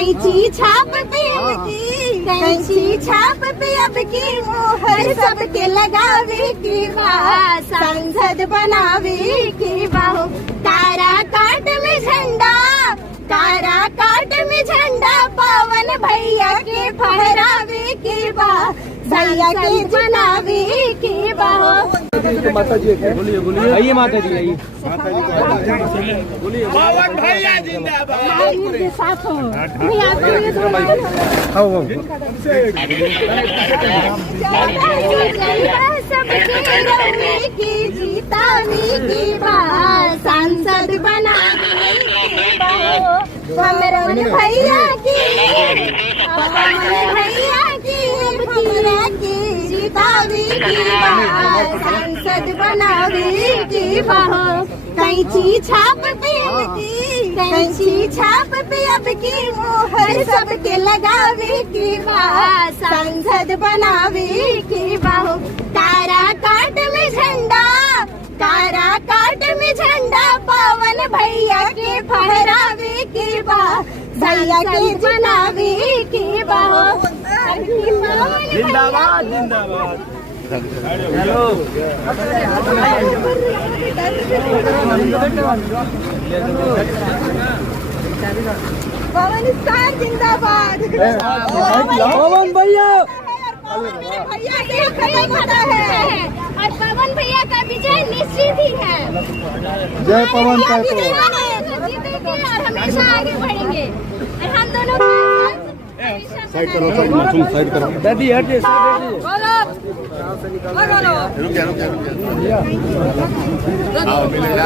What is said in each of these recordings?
कैंची छाप पे अब की, कैंची छाप पे अब की, मोहर सबके लगावे की बा, सांसद बनावे की बाहो। कारा काट में झंडा, कारा काट में झंडा, पवन भैया के फहरावे की बा, भैया के बनावे की बाहो। माता जी बोलिए बोलिए, आइए माता जी आइए। बोलिए पवन भैया जिंदाबाद। साथ हो सबके की जीतावी की बात, सांसद बनावे की बात, पवन भैया की, पवन भैया की जीतावी की बात, सांसद बनावे की बात। कैंची छाप पे अब की, कैंची छाप पे अब की, मोहर सबके लगावे की बा, सांसद बनावे की बाहो। कारा काट में झंडा, कारा काट में झंडा, पवन भैया के फहरावे की बा, भैया के बनावे की बाहो। जिंदाबाद जिंदाबाद। हेलो पवन स्टार जिंदाबाद। पवन भैया, भैया के खड़ा है और पवन भैया का विजय निश्चित ही है। जय पवन का जीतेंगे और हमेशा आगे बढ़ेंगे और हम दोनों साइड करो, साइड करो दादी, हट जा, रुक जा रुक जा रुक जा। आओ मिलेगा।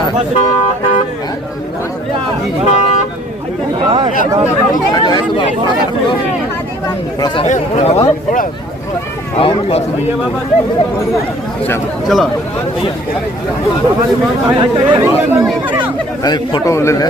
थोड़ा सा चलो अरे फोटो ले ले।